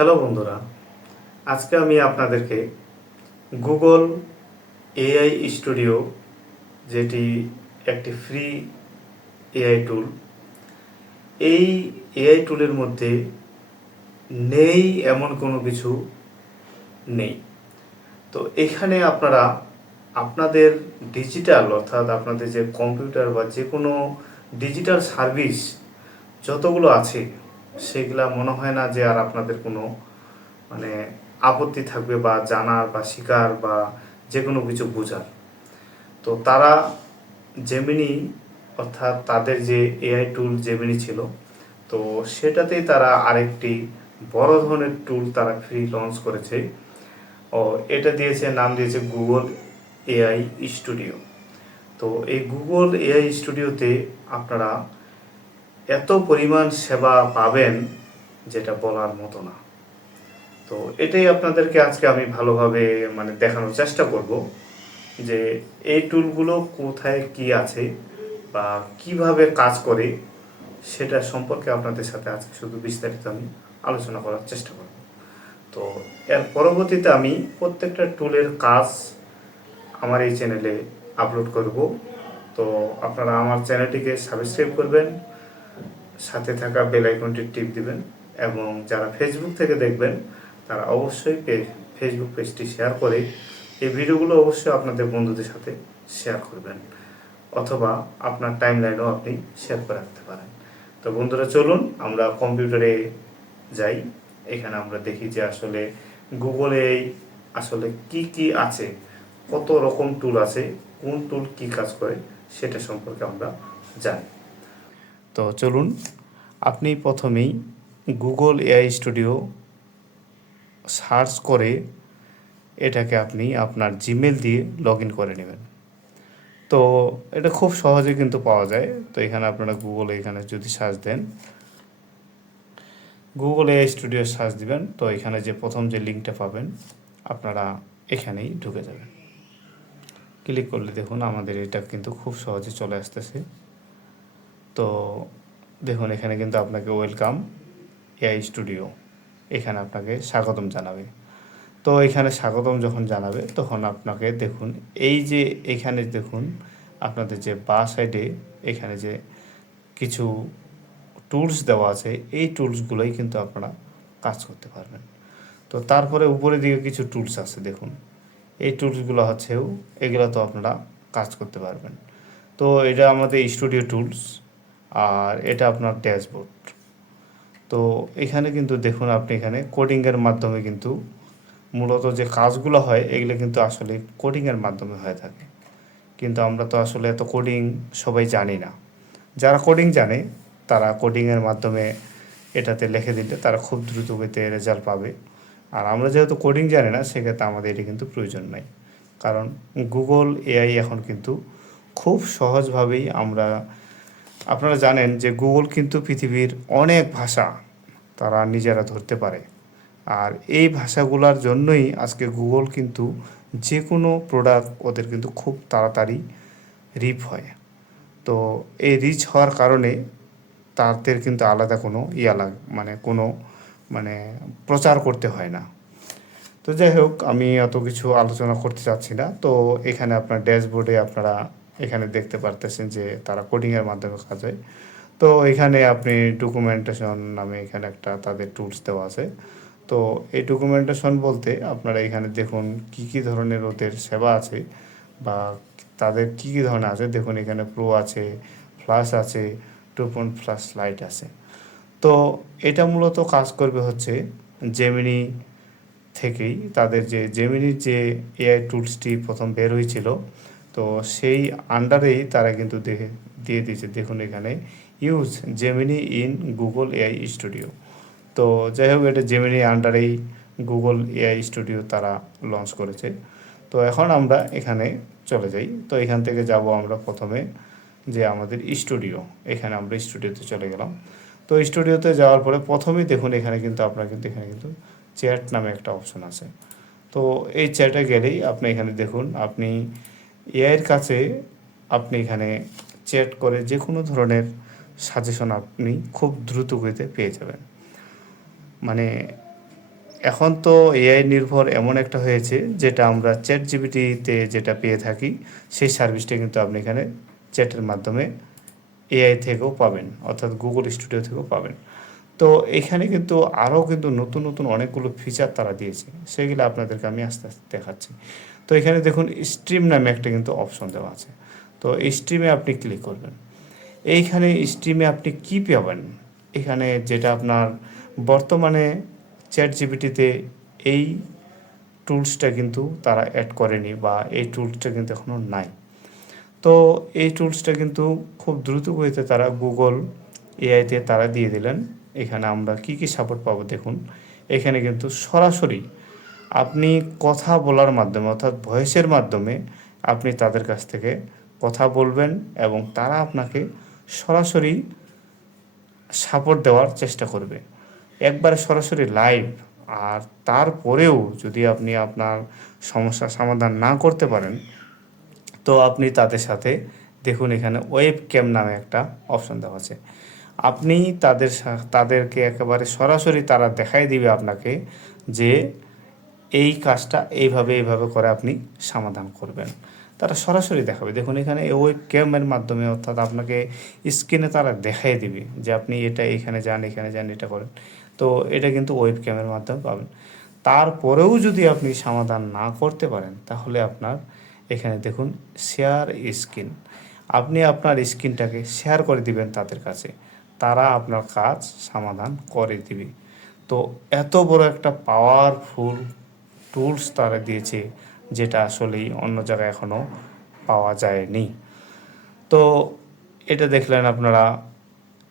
Hello বন্ধুরা, আজকে আমি আপনাদেরকে গুগল এআই স্টুডিও, যেটি একটি ফ্রি এআই টুল এই এআই টুলের মধ্যে নেই এমন কোনো কিছু নেই। তো এখানে আপনারা আপনাদের ডিজিটাল অর্থাৎ আপনাদের যে কম্পিউটার বা যে কোনো ডিজিটাল সার্ভিস যতগুলো আছে সেগুলা মনে হয় না যে আর আপনাদের কোনো মানে আপত্তি থাকবে বা জানার বা শিকার বা যে কোনো কিছু বোঝার। তো তারা জেমিনি অর্থাৎ তাদের যে এআই টুল জেমিনি ছিল, তো সেটাতেই তারা আরেকটি বড় ধরনের টুল তারা ফ্রি লঞ্চ করেছে। ও এটা দিয়েছে, নাম দিয়েছে গুগল এআই স্টুডিও তো এই গুগল এআই স্টুডিওতে আপনারা এত পরিমাণ সেবা পাবেন যেটা বলার মতো না। তো এটাই আপনাদেরকে আজকে আমি ভালোভাবে মানে দেখানোর চেষ্টা করব যে এই টুলগুলো কোথায় কি আছে বা কীভাবে কাজ করে সেটা সম্পর্কে আপনাদের সাথে আজকে শুধু বিস্তারিত আমি আলোচনা করার চেষ্টা করব। তো এর পরবর্তীতে আমি প্রত্যেকটা টুলের কাজ আমার এই চ্যানেলে আপলোড করব। তো আপনারা আমার চ্যানেলটিকে সাবস্ক্রাইব করবেন সাথে থাকা বেল আইকনটি টিপ দিবেন এবং যারা ফেসবুক থেকে দেখবেন, তারা অবশ্যই ফেসবুক পেজটি শেয়ার করে এই ভিডিওগুলো অবশ্যই আপনাদের বন্ধুদের সাথে শেয়ার করবেন অথবা আপনার টাইম লাইনেও আপনি শেয়ার করে রাখতে পারেন। তো বন্ধুরা, চলুন আমরা কম্পিউটারে যাই। এখানে আমরা দেখি যে আসলে গুগলে আসলে কি কি আছে, কত রকম টুল আছে, কোন টুল কি কাজ করে, সেটা সম্পর্কে আমরা জানি। তো চলুন, আপনি প্রথমেই গুগল এআই স্টুডিও সার্চ করে এটাকে আপনি আপনার জিমেল দিয়ে লগ ইন করে নেবেন। তো এটা খুব সহজে কিন্তু পাওয়া যায়। তো এখানে আপনারা গুগলে এখানে যদি সার্চ দেন, গুগল এআই স্টুডিও সার্চ দিবেন। তো এখানে যে প্রথম যে লিঙ্কটা পাবেন, আপনারা এখানেই ঢুকে যাবেন। ক্লিক করলে দেখুন, আমাদের এটা কিন্তু খুব সহজে চলে আসতেছে। তো দেখুন, এখানে কিন্তু আপনাকে ওয়েলকাম এআই স্টুডিও এখানে আপনাকে স্বাগতম জানাবে। তো এখানে স্বাগতম যখন জানাবে, তখন আপনাকে দেখুন, এই যে এখানে দেখুন, আপনাদের যে বা সাইডে এখানে যে কিছু টুলস দেওয়া আছে, এই টুলসগুলোই কিন্তু আপনারা কাজ করতে পারবেন। তো তারপরে উপরের দিকে কিছু টুলস আছে, দেখুন। এই টুলসগুলো হচ্ছেও এগুলো তো আপনারা কাজ করতে পারবেন। তো এটা আমাদের স্টুডিও টুলস আর এটা আপনার ড্যাশবোর্ড। তো এখানে কিন্তু দেখুন আপনি এখানে কোডিংয়ের মাধ্যমে কিন্তু মূলত যে কাজগুলো হয়, এগুলো কিন্তু আসলে কোডিংয়ের মাধ্যমে হয়ে থাকে। কিন্তু আমরা তো আসলে এত কোডিং সবাই জানি না। যারা কোডিং জানে, তারা কোডিংয়ের মাধ্যমে এটাতে লিখে দিলে তারা খুব দ্রুত গতিতে রেজাল্ট পাবে। আর আমরা যেহেতু কোডিং জানি না, সেক্ষেত্রে আমাদের এটি কিন্তু প্রয়োজন নাই। কারণ গুগল এআই এখন কিন্তু খুব সহজভাবেই আমরা আপনারা জানেন যে গুগল কিন্তু পৃথিবীর অনেক ভাষা তারা নিজেরা ধরতে পারে। আর এই ভাষাগুলোর জন্যই আজকে গুগল কিন্তু যে কোনো প্রোডাক্ট ওদের কিন্তু খুব তাড়াতাড়ি রিপ হয়। তো এই রিচ হওয়ার কারণে তাদের কিন্তু আলাদা কোনো ইয়া লাগ মানে কোনো মানে প্রচার করতে হয় না। তো যাই হোক, আমি অত কিছু আলোচনা করতে চাচ্ছি না। তো এখানে আপনার ড্যাশবোর্ডে আপনারা এখানে দেখতে পারতেছেন যে তারা কোডিংয়ের মাধ্যমে কাজ হয়। তো এখানে আপনি ডকুমেন্টেশন নামে এখানে একটা তাদের টুলস দেওয়া আছে। তো এই ডকুমেন্টেশন বলতে আপনারা এখানে দেখুন কি কি ধরনের ওদের সেবা আছে বা তাদের কি কি ধরনের আছে। দেখুন এখানে প্রো আছে ফ্লাশ আছে টু পয়েন্ট ফ্লাশ লাইট আছে। তো এটা মূলত কাজ করবে হচ্ছে জেমিনি থেকেই। তাদের যে জেমিনির যে এআই টুলসটি প্রথম বের হয়েছিল তো সেই আন্ডারেই তারা কিন্তু দেখে দিয়ে দিয়েছে। দেখুন এখানে use Gemini in Google AI studio তো যাই হোক, এটা জেমিনি আন্ডারেই গুগল এআই স্টুডিও তারা লঞ্চ করেছে। তো এখন আমরা এখানে চলে যাই। তো এখান থেকে যাব আমরা প্রথমে যে আমাদের স্টুডিও এখানে আমরা স্টুডিওতে চলে গেলাম। তো স্টুডিওতে যাওয়ার পরে প্রথমেই দেখুন এখানে কিন্তু আপনার কিন্তু, এখানে কিন্তু চ্যাট নামে একটা অপশন আছে। তো এই চ্যাটে গেলেই আপনি এখানে দেখুন, আপনি এআইয়ের কাছে আপনি এখানে চ্যাট করে যে কোনো ধরনের সাজেশন আপনি খুব দ্রুত গতিতে পেয়ে যাবেন। মানে এখন তো এআই নির্ভর এমন একটা হয়েছে যেটা আমরা চ্যাট জিবিটিতে যেটা পেয়ে থাকি সেই সার্ভিসটা কিন্তু আপনি এখানে চ্যাটের মাধ্যমে এআই থেকেও পাবেন, অর্থাৎ গুগল স্টুডিও থেকেও পাবেন। তো এখানে কিন্তু আরও কিন্তু নতুন নতুন অনেকগুলো ফিচার তারা দিয়েছে। সেগুলো আপনাদেরকে আমি আস্তে আস্তে দেখাচ্ছি। তো এখানে দেখুন স্ট্রিম নামে একটা কিন্তু অপশন দেওয়া আছে। তো স্ট্রিমে আপনি ক্লিক করবেন। এইখানে স্ট্রিমে আপনি কি পাবেন? এখানে যেটা আপনার বর্তমানে চ্যাট জিবিটিতে এই টুলসটা কিন্তু তারা অ্যাড করেনি বা এই টুলসটা কিন্তু এখনও নাই। তো এই টুলসটা কিন্তু খুব দ্রুত গতিতে তারা গুগল এআইতে তারা দিয়ে দিলেন। এখানে আমরা কি কি সাপোর্ট পাবো দেখুন। এখানে কিন্তু সরাসরি আপনি কথা বলার মাধ্যমে অর্থাৎ ভয়েসের মাধ্যমে আপনি তাদের কাছ থেকে কথা বলবেন এবং তারা আপনাকে সরাসরি সাপোর্ট দেওয়ার চেষ্টা করবে। একবারে সরাসরি লাইভ আর তারপরেও যদি আপনি আপনার সমস্যার সমাধান না করতে পারেন, তো আপনি তাদের সাথে দেখুন এখানে ওয়েব ক্যাম নামে একটা অপশন দেওয়া আছে। আপনি তাদের তাদেরকে একেবারে সরাসরি তারা দেখাই দিবে আপনাকে যে এই কাজটা এইভাবে এইভাবে করে আপনি সমাধান করবেন। তারা সরাসরি দেখাবে। দেখুন, এখানে ওয়েব ক্যামের মাধ্যমে অর্থাৎ আপনাকে স্ক্রিনে তারা দেখাই দিবে যে আপনি এটা এখানে যান এখানে যান, এটা করেন। তো এটা কিন্তু ওয়েব ক্যামের মাধ্যমে পাবেন। তারপরেও যদি আপনি সমাধান না করতে পারেন, তাহলে আপনার এখানে দেখুন শেয়ার স্ক্রিন আপনি আপনার স্ক্রিনটাকে শেয়ার করে দিবেন তাদের কাছে। তারা আপনার কাজ সমাধান করে দিবে। তো এত বড় একটা পাওয়ারফুল টুলস তারা দিয়েছে, যেটা আসলেই অন্য জায়গায় এখনও পাওয়া যায়নি। তো এটা দেখলেন আপনারা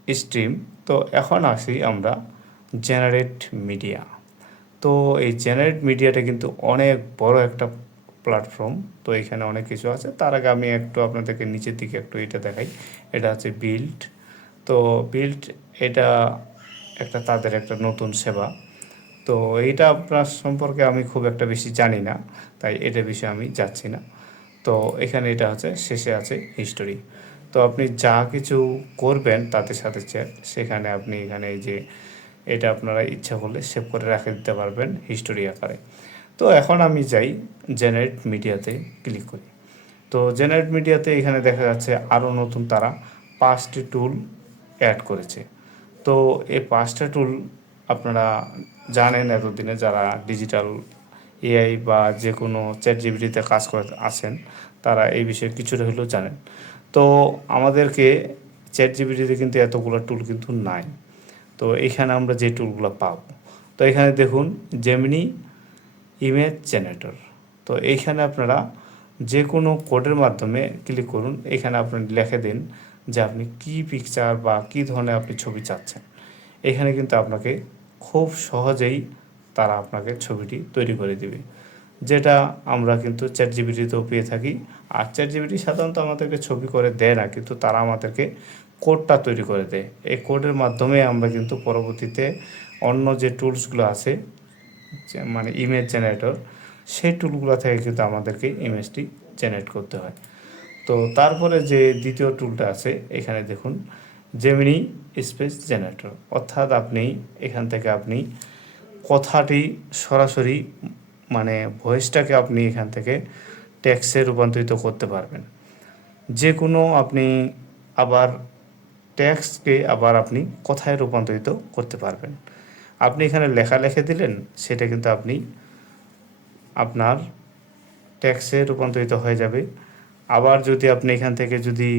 স্ট্রিম তো এখন আসি আমরা জেনারেট মিডিয়া তো এই জেনারেট মিডিয়াটা কিন্তু অনেক বড় একটা প্ল্যাটফর্ম তো এখানে অনেক কিছু আছে। তার আগে আমি একটু আপনাদেরকে নিচের দিকে একটু এটা দেখাই। এটা হচ্ছে বিল্ড তো বিল্ড এটা একটা তাদের একটা নতুন সেবা। তো এইটা আপনার সম্পর্কে আমি খুব একটা বেশি জানি না, তাই এটা বিষয়ে আমি যাচ্ছি না। তো এখানে এটা হচ্ছে, শেষে আছে হিস্টোরি তো আপনি যা কিছু করবেন তাদের সাথে সেখানে আপনি এখানে যে এটা আপনারা ইচ্ছা করলে সেভ করে রেখে দিতে পারবেন হিস্টোরি আকারে। তো এখন আমি যাই জেনারেট মিডিয়াতে ক্লিক করি। তো জেনারেট মিডিয়াতে এখানে দেখা যাচ্ছে আরও নতুন তারা পাঁচটি টুল অ্যাড করেছে। তো এই পাঁচটা টুল আপনারা জানেন এতদিনে যারা ডিজিটাল এআই বা যে কোনো চ্যাট জিবিটিতে কাজ করে আছেন, তারা এই বিষয়ে কিছুটা হলেও জানেন। তো আমাদেরকে চ্যাট জিবিটিতে কিন্তু এতগুলো টুল কিন্তু নাই। তো এখানে আমরা যে টুলগুলো পাব। তো এখানে দেখুন জেমিনি ইমেজ জেনারেটর তো এইখানে আপনারা যে কোনো কোডের মাধ্যমে ক্লিক করুন। এখানে আপনি লিখে দিন যে আপনি কি পিকচার বা কি ধরনের আপনি ছবি চাচ্ছেন। এখানে কিন্তু আপনাকে খুব সহজেই তারা আপনাকে ছবিটি তৈরি করে দিবে। যেটা আমরা কিন্তু চ্যাট জিবিটিতেও পেয়ে থাকি। আর চ্যাট জিবিটি সাধারণত আমাদেরকে ছবি করে দেয় না, কিন্তু তারা আমাদেরকে কোডটা তৈরি করে দেয়। এই কোডের মাধ্যমে আমরা কিন্তু পরবর্তীতে অন্য যে টুলসগুলো আছে মানে ইমেজ জেনারেটর সেই টুলগুলো থেকে কিন্তু আমাদেরকে ইমেজটি জেনারেট করতে হয়। তো তারপরে যে দ্বিতীয় টুলটা আছে, এখানে দেখুন জেমিনি স্পেস জেনারেটর অর্থাৎ আপনি এখান থেকে আপনি কথাটি সরাসরি মানে ভয়েসটাকে আপনি এখান থেকে ট্যাক্সে রূপান্তরিত করতে পারবেন। যে কোনো আপনি আবার ট্যাক্সকে আবার আপনি কথায় রূপান্তরিত করতে পারবেন। আপনি এখানে লেখা লেখে দিলেন, সেটা কিন্তু আপনি আপনার ট্যাক্সে রূপান্তরিত হয়ে যাবে। আবার যদি আপনি এখান থেকে যদি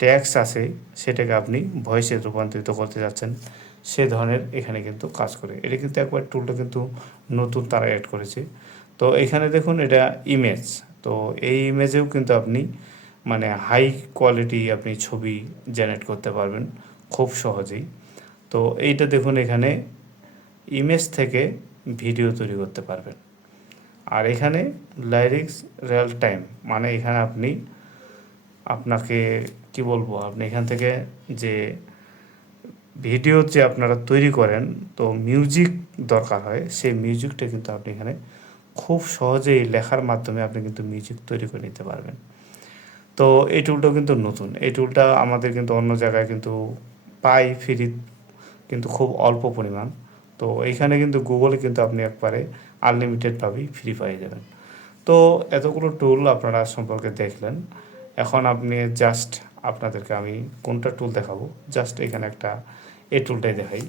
ট্যাক্স আসে, সেটাকে আপনি ভয়েসে রূপান্তরিত করতে যাচ্ছেন, সে ধরনের এখানে কিন্তু কাজ করে। এটা কিন্তু একবার টুলটা কিন্তু নতুন তারা অ্যাড করেছে। তো এখানে দেখুন, এটা ইমেজ তো এই ইমেজেও কিন্তু আপনি মানে হাই কোয়ালিটি আপনি ছবি জেনারেট করতে পারবেন খুব সহজেই। তো এইটা দেখুন এখানে ইমেজ থেকে ভিডিও তৈরি করতে পারবেন। আর এখানে লাইরিক্স রিয়েল টাইম মানে এখানে আপনি আপনাকে কি বলব, আপনি এখান থেকে যে ভিডিও যে আপনারা তৈরি করেন, তো মিউজিক দরকার হয়, সেই মিউজিকটা কিন্তু আপনি এখানে খুব সহজেই লেখার মাধ্যমে আপনি কিন্তু মিউজিক তৈরি করে নিতে পারবেন। তো এই টুলটাও কিন্তু নতুন, এই টুলটা আমাদের কিন্তু অন্য জায়গায় কিন্তু পাই ফ্রি কিন্তু খুব অল্প পরিমাণ। তো এইখানে কিন্তু গুগলে কিন্তু আপনি একবারে আনলিমিটেডভাবেই ফ্রি পেয়ে যাবেন। তো এতগুলো টুল আপনারা সম্পর্কে দেখলেন। এখন আপনি জাস্ট আপনাদেরকে আমি কোনটা টুল দেখাবো? জাস্ট এখানে একটা এই টুলটাই দেখাই।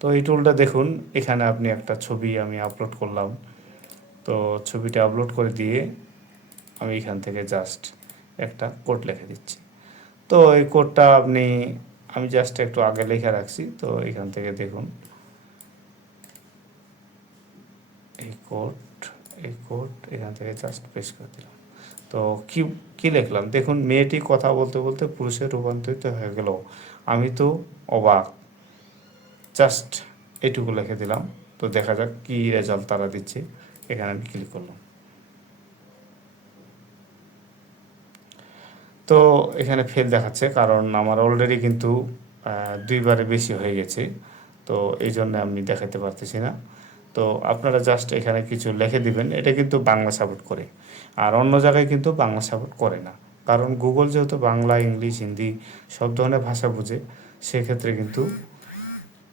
তো এই টুলটা দেখুন, এখানে আপনি একটা ছবি আমি আপলোড করলাম। তো ছবিটা আপলোড করে দিয়ে আমি এখান থেকে জাস্ট একটা কোড লিখে দিচ্ছি। তো এই কোডটা আপনি, আমি জাস্ট একটু আগে লিখে রাখছি। তো এখান থেকে দেখুন এই কোড এই কোড এখান থেকে জাস্ট পেশ করে দিলাম। তো কি কি লিখলাম? দেখুন, মেয়েটি কথা বলতে বলতে পুরুষে রূপান্তরিত হয়ে গেল। আমি তো অবাক। জাস্ট এটুকু লিখে দিলাম। তো দেখা যাক কি রেজাল্ট তারা দিচ্ছে। এখানে আমি ক্লিক করলাম। তো এখানে ফেল দেখাচ্ছে, কারণ আমার অলরেডি কিন্তু দুইবারে বেশি হয়ে গেছে। তো এই জন্য আমি দেখাতে পারতেছি না। তো আপনারা জাস্ট এখানে কিছু লিখে দিবেন, এটা কিন্তু বাংলা সাপোর্ট করে। আর অন্য জায়গায় কিন্তু বাংলা সাপোর্ট করে না। কারণ গুগল যেহেতু বাংলা ইংলিশ হিন্দি সব ধরনের ভাষা বোঝে, সেক্ষেত্রে কিন্তু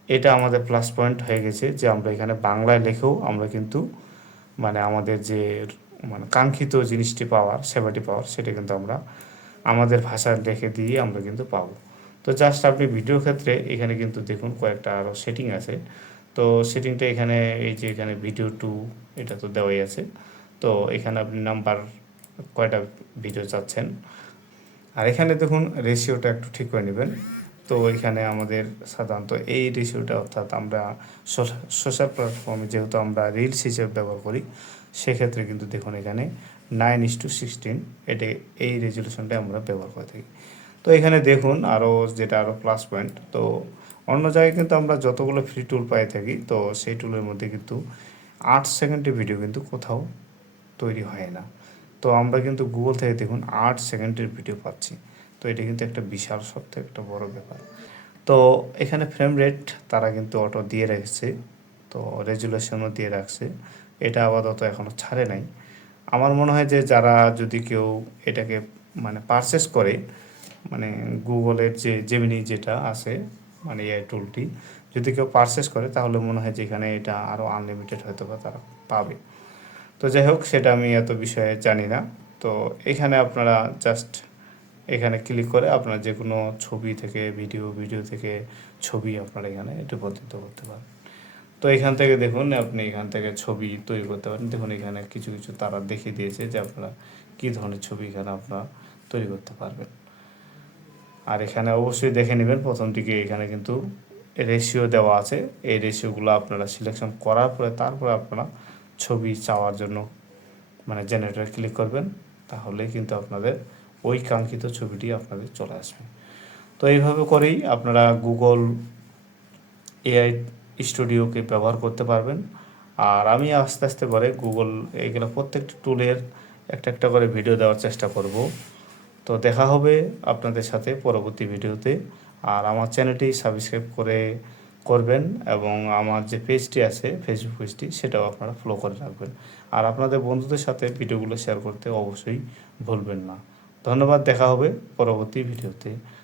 এটা আমাদের প্লাস পয়েন্ট হয়ে গেছে যে আমরা এখানে বাংলায় লেখেও আমরা কিন্তু মানে আমাদের যে মানে কাঙ্ক্ষিত জিনিসটি পাওয়ার, সেবাটি পাওয়ার, সেটা কিন্তু আমরা আমাদের ভাষায় লিখে দিয়ে আমরা কিন্তু পাবো। তো জাস্ট আপনি ভিডিও ক্ষেত্রে এখানে কিন্তু দেখুন কয়েকটা আরও সেটিং আছে। তো সেটিংটা এখানে, এই যে এখানে ভিডিও টু এটা তো দেওয়াই আছে। তো এখানে আপনি নাম্বার কয়টা ভিডিও চাচ্ছেন? আর এখানে দেখুন রেশিওটা একটু ঠিক করে নেবেন। তো এখানে আমাদের সাধারণত এই রেশিওটা অর্থাৎ আমরা সোশ্যাল প্ল্যাটফর্মে যেহেতু আমরা রিলস হিসেবে ব্যবহার করি, সেক্ষেত্রে কিন্তু দেখুন এখানে নাইন ইস টু সিক্সটিন এটা এই রেজলিউশনটা আমরা ব্যবহার করে থাকি। তো এখানে দেখুন আরও যেটা আরও প্লাস পয়েন্ট তো অন্য জায়গায় কিন্তু আমরা যতগুলো ফ্রি টুল পাই থাকি, তো সেই টুলের মধ্যে কিন্তু আট সেকেন্ডের ভিডিও কিন্তু কোথাও তৈরি হয় না। তো আমরা কিন্তু গুগল থেকে দেখুন আট সেকেন্ডের ভিডিও পাচ্ছি। তো এটা কিন্তু একটা বিশাল, সত্য একটা বড় ব্যাপার। তো এখানে ফ্রেম রেট তারা কিন্তু অটো দিয়ে রেখেছে, তো রেজুলেশনও দিয়ে রাখছে। এটা আপাতত এখনও ছাড়ে নাই। আমার মনে হয় যে যারা যদি কেউ এটাকে মানে পারচেস করে মানে গুগলের যে জেমিনি যেটা আছে মানে এই টুলটি যদি কেউ পারচেস করে, তাহলে মনে হয় যে এখানে এটা আরও আনলিমিটেড হয়তো বা তারা পাবে। তো যাই হোক, সেটা আমি এত বিষয়ে জানি না। তো এখানে আপনারা জাস্ট এখানে ক্লিক করে আপনারা যে কোনো ছবি থেকে ভিডিও ভিডিও থেকে ছবি আপনারা এখানে রূপান্তরিত করতে পারেন। তো এখান থেকে দেখুন, আপনি এখান থেকে ছবি তৈরি করতে পারেন। দেখুন, এখানে কিছু কিছু তারা দেখিয়ে দিয়েছে যে আপনারা কী ধরনের ছবি এখানে আপনারা তৈরি করতে পারবেন। আর এখানে অবশ্যই দেখে নেবেন। প্রথম দিকে এখানে কিন্তু রেশিও দেওয়া আছে। এই রেশিওগুলো আপনারা সিলেকশন করার পরে তারপরে আপনারা ছবি চাওয়ার জন্য মানে জেনারেটর ক্লিক করবেন। তাহলে কিন্তু আপনাদের ওই কাঙ্ক্ষিত ছবিটি আপনাদের চলে আসবে। তো এইভাবে করেই আপনারা গুগল এআই স্টুডিওকে ব্যবহার করতে পারবেন। আর আমি আস্তে আস্তে করে গুগল এইগুলো প্রত্যেকটা টুলের একটা একটা করে ভিডিও দেওয়ার চেষ্টা করব। তো দেখা হবে আপনাদের সাথে পরবর্তী ভিডিওতে। আর আমার চ্যানেলটি সাবস্ক্রাইব করে করবেন এবং আমার যে পেজটি আছে ফেসবুক পেজটি, সেটাও আপনারা ফলো করে রাখবেন। আর আপনাদের বন্ধুদের সাথে ভিডিওগুলো শেয়ার করতে অবশ্যই ভুলবেন না। ধন্যবাদ, দেখা হবে পরবর্তী ভিডিওতে।